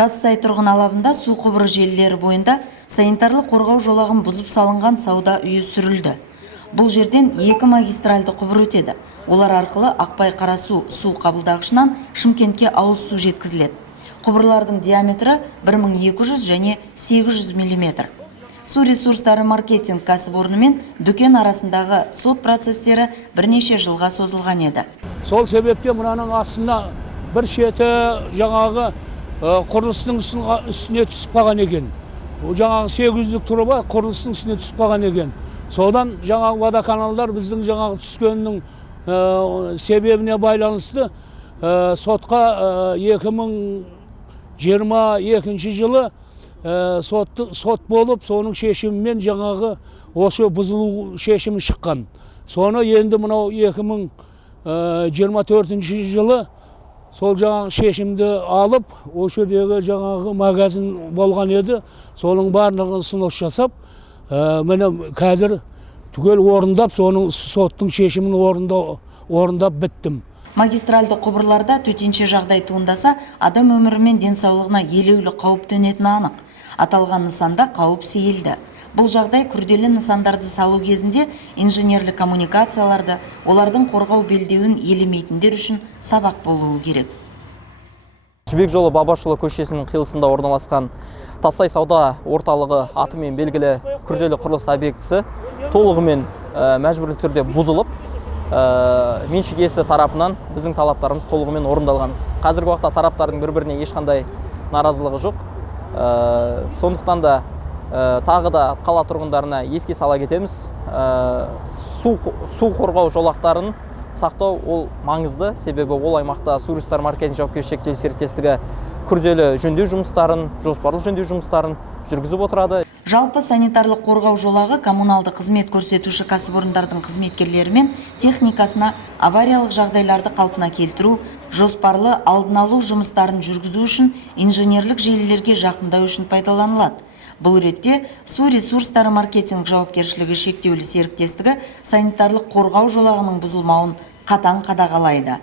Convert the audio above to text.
Тассай тұрғын алабында су құбыры желілері бойында санитарлық қорғау жолағын бұзып салынған сауда үйі сүрілді. Бұл жерден 2 магистральды құбыр өтеді. Олар арқылы Ақпай Қарасу су қабылдағышынан Шымкентке ауыз су жеткізіледі. Құбырлардың диаметрі 1200 және 800 мм. Су ресурстары маркетинг кәсіпорны мен дүкен арасындағы сот процестері бірнеше жылға созылған еді. Сол себепте мұнаның астына бір шеті жаңағы құрылыстың үстіне түсіп қалған екен. Жаңағы 800-лік труба құрылыстың үстіне түсіп қалған екен. Содан жаңағы водоканалдар біздің жаңағы түскеннің себебіне байланысты сотқа 2022 жылы сот болып, соның шешімімен жаңағы осы бұзылу шешімі шыққан. Соны енді мынау 2024 жылы сол жаңағы шешімді алып, осы жердегі жаңағы магазин болған еді, соның барлығын ұсыныс жасап, міне қазір түгел орындап, соның соттың шешімін орындап біттім. Магистральды құбырларда төтенше жағдай туындаса, адам өмірі мен денсаулығына елеулі қауіп төнетіні анық. Аталған нысанда қауіп сейілді. Бұл жағдай күрделі нысандарды салу кезінде инженерлік коммуникацияларды, олардың қорғау белдеуін елемейтіндер үшін сабақ болуы керек. Жібек жолы Бабашұлы көшесінің қиылысында орналасқан Тассай сауда орталығы атымен белгілі күрделі құрылыс объектісі толығымен мәжбүрлі түрде бұзылып, меншік иесі тарапынан біздің талаптарымыз толығымен орындалған. Қазіргі уақытта тараптардың бір-біріне ешқандай наразылығы жоқ. Сондықтан да тағы да қала тұрғындарына еске сала кетеміз. Су қорғау жолақтарын сақтау ол маңызды, себебі ол аймақта Су ресурстары маркетинг жауапкершілігі шектеулі серіктестігі күрделі жөндеу жұмыстарын, жоспарлы жөндеу жұмыстарын жүргізіп отырады. Жалпы санитарлық қорғау жолағы коммуналды қызмет көрсетуші кәсіпорындардың қызметкерлері мен техникасына авариялық жағдайларды қалпына келтіру, жоспарлы алдын алу жұмыстарын жүргізу үшін инженерлік желілерге жақындау үшін пайдаланылады. Бұл ретте Су ресурстары маркетинг жауапкершілігі шектеулі серіктестігі санитарлық қорғау жолағының бұзылмауын қатаң қадағалайды.